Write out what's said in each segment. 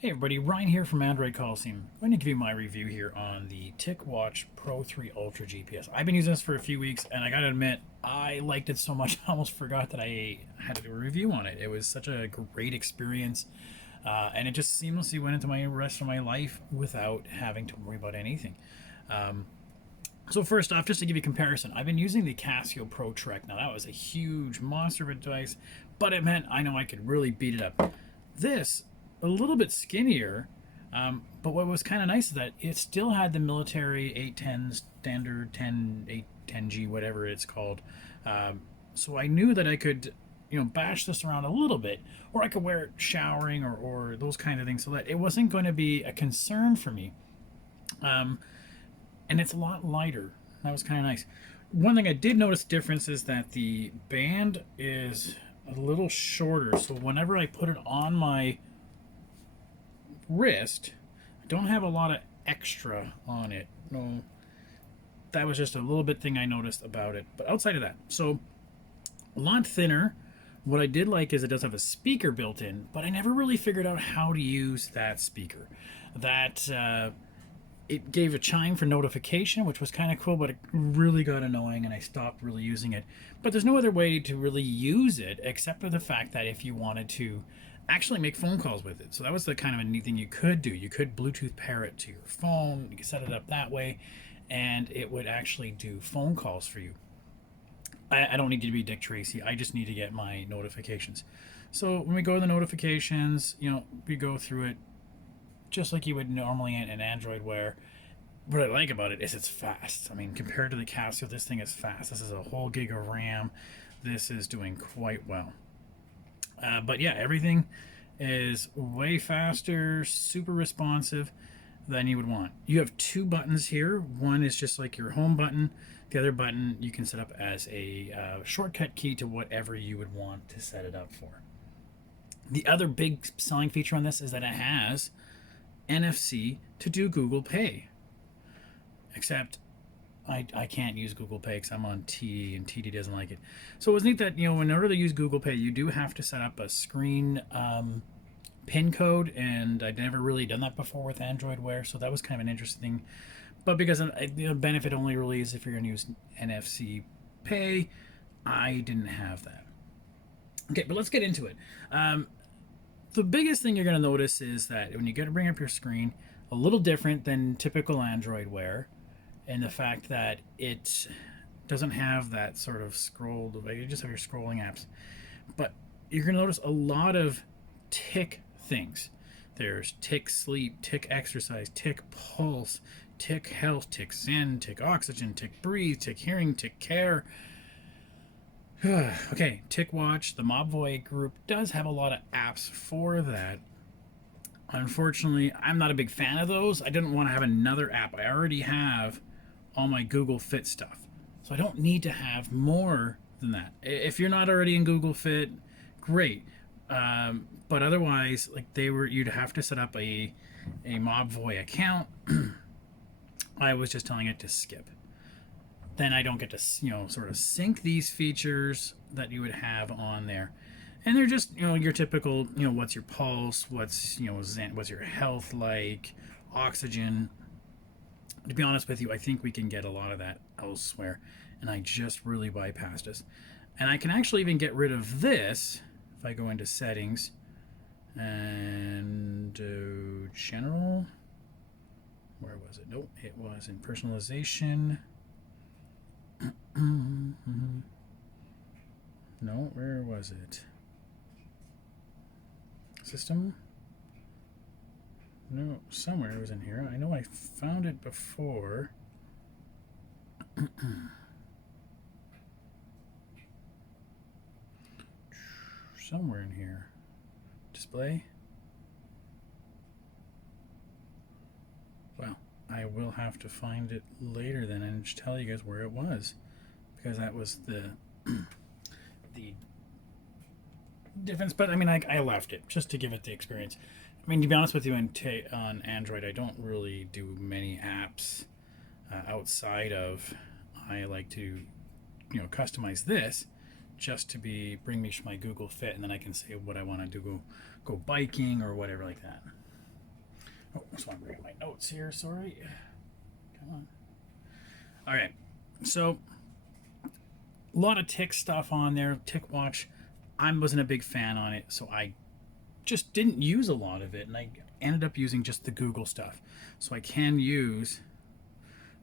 Hey everybody, Ryan here from Android Coliseum. I'm going to give you my review here on the TicWatch Pro 3 Ultra GPS. I've been using this for a few weeks, and I gotta admit, I liked it so much I almost forgot that I had to do a review on it. It was such a great experience, and it just seamlessly went into my rest of my life without having to worry about anything. So first off, just to give you a comparison, I've been using the Casio Pro Trek. Now that was a huge monster of a device, but it meant I know I could really beat it up. This, a little bit skinnier, but what was kind of nice is that it still had the military 810 standard 810G, whatever it's called. So I knew that I could, bash this around a little bit, or I could wear it showering or those kind of things, so that it wasn't going to be a concern for me. And it's a lot lighter. That was kind of nice. One thing I did notice difference is that the band is a little shorter. So whenever I put it on my wrist, I don't have a lot of extra on it. No, that was just a little bit thing I noticed about it. But outside of that, so a lot thinner. What I did like is it does have a speaker built in, but I never really figured out how to use that speaker. That it gave a chime for notification, which was kind of cool, but it really got annoying and I stopped really using it. But there's no other way to really use it except for the fact that if you wanted to actually make phone calls with it. So that was the kind of a neat thing you could do. You could Bluetooth pair it to your phone, you could set it up that way, and it would actually do phone calls for you. I don't need to be Dick Tracy. I just need to get my notifications. So when we go to the notifications, we go through it just like you would normally in an Android Wear. What I like about it is it's fast. I mean, compared to the Casio, this thing is fast. This is a whole gig of RAM. This is doing quite well. But yeah, everything is way faster, super responsive than you would want. You have two buttons here. One is just like your home button. The other button you can set up as a shortcut key to whatever you would want to set it up for. The other big selling feature on this is that it has NFC to do Google Pay. Except I can't use Google Pay because I'm on TD and TD doesn't like it. So it was neat that, in order to use Google Pay, you do have to set up a screen PIN code, and I'd never really done that before with Android Wear, so that was kind of an interesting thing. But because the benefit only really is if you're going to use NFC Pay, I didn't have that. Okay, but let's get into it. The biggest thing you're going to notice is that when you get to bring up your screen, a little different than typical Android Wear, and the fact that it doesn't have that sort of scroll. You just have your scrolling apps, but you're going to notice a lot of tick things. There's tick sleep, tick exercise, tick pulse, tick health, tick zen, tick oxygen, tick breathe, tick hearing, tick care. Okay, TicWatch, the Mobvoi group, does have a lot of apps for that. Unfortunately, I'm not a big fan of those. I didn't want to have another app. I already have all my Google Fit stuff. So I don't need to have more than that. If you're not already in Google Fit, great. But otherwise, you'd have to set up a Mobvoi account. I was just telling it to skip. Then I don't get to, sort of sync these features that you would have on there. And they're just, your typical, what's your pulse, what's your health like, oxygen. To be honest with you, I think we can get a lot of that elsewhere, and I just really bypassed this. And I can actually even get rid of this if I go into settings and general. Where was it? Nope, it was in personalization. No, where was it? System? No, somewhere it was in here. I know I found it before. Somewhere in here. Display? Well, I will have to find it later then and just tell you guys where it was, because that was the the difference. But I mean, I left it just to give it the experience. I mean, to be honest with you, on Android, I don't really do many apps outside of. I like to, customize this just to bring me my Google Fit, and then I can say what I want to do, go biking or whatever like that. Oh, just want to bring up my notes here. Sorry. Come on. All right. So, a lot of Tic stuff on there. TicWatch. I wasn't a big fan on it, so I just didn't use a lot of it, and I ended up using just the Google stuff. So I can use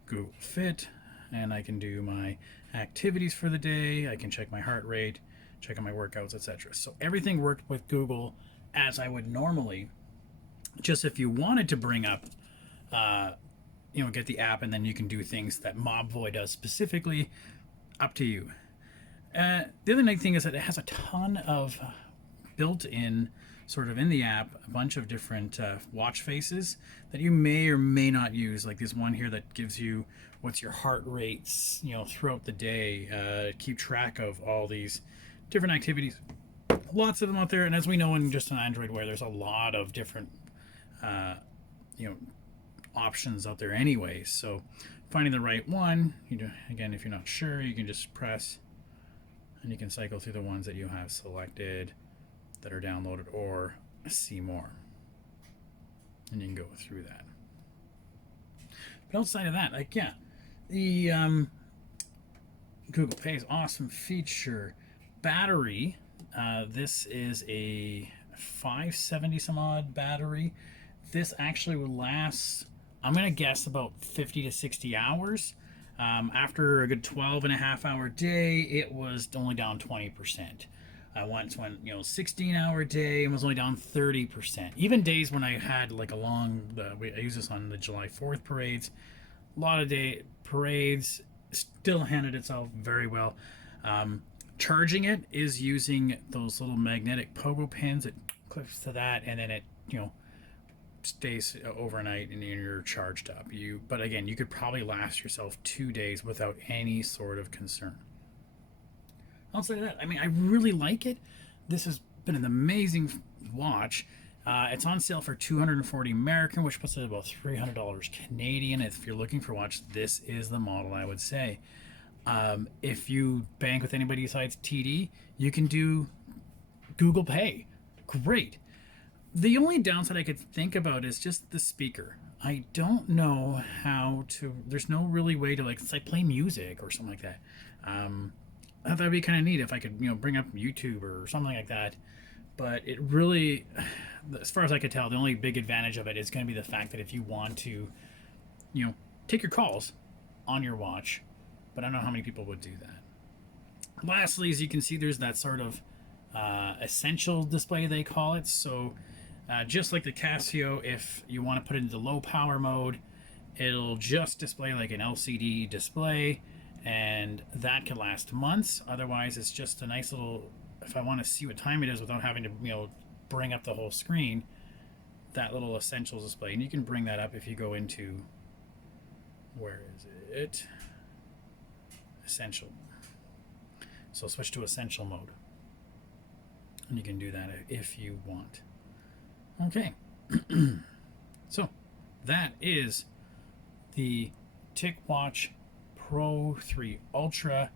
Google Fit, and I can do my activities for the day. I can check my heart rate, check on my workouts, etc. So everything worked with Google as I would normally. Just if you wanted to bring up, get the app, and then you can do things that Mobvoi does specifically. Up to you. The other nice thing is that it has a ton of built-in, sort of in the app, a bunch of different watch faces that you may or may not use. Like this one here that gives you what's your heart rates, throughout the day. Keep track of all these different activities. Lots of them out there, and as we know in just an Android Wear, there's a lot of different, options out there anyway. So finding the right one, again, if you're not sure, you can just press, and you can cycle through the ones that you have selected, that are downloaded, or see more, and you can go through that. But outside of that, the Google Pay is awesome feature. Battery, this is a 570 some odd battery. This actually will last, I'm gonna guess, about 50 to 60 hours. After a good 12 and a half hour day, it was only down 20%. I once went, 16-hour day and was only down 30%. Even days when I had like a long, I use this on the July 4th parades, a lot of day parades, still handled itself very well. Charging it is using those little magnetic pogo pins. It clips to that, and then it, stays overnight and you're charged up. But again, you could probably last yourself 2 days without any sort of concern. Outside of that, I really like it. This has been an amazing watch. It's on sale for $240 American, which puts it at about $300 Canadian. If you're looking for a watch, this is the model, I would say. If you bank with anybody besides TD, you can do Google Pay. Great. The only downside I could think about is just the speaker. I don't know how to, there's no really way to like play music or something like that. I thought that'd be kind of neat if I could, bring up YouTube or something like that. But it really, as far as I could tell, the only big advantage of it is going to be the fact that if you want to, take your calls on your watch, but I don't know how many people would do that. Lastly, as you can see, there's that sort of essential display, they call it. So just like the Casio, if you want to put it into low power mode, it'll just display like an LCD display, and that can last months. Otherwise, it's just a nice little, if I want to see what time it is without having to bring up the whole screen, that little essentials display. And you can bring that up if you go into, where is it, essential. So switch to essential mode, and you can do that if you want. Okay. So that is the TicWatch Pro 3 Ultra,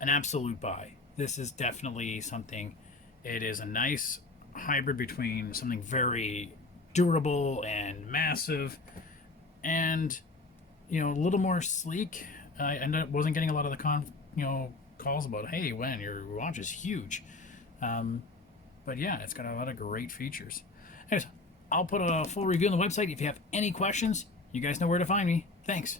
an absolute buy. This is definitely something. It is a nice hybrid between something very durable and massive, and a little more sleek. I wasn't getting a lot of the calls about, hey, when your watch is huge, but yeah, it's got a lot of great features. Anyways, I'll put a full review on the website. If you have any questions, you guys know where to find me. Thanks.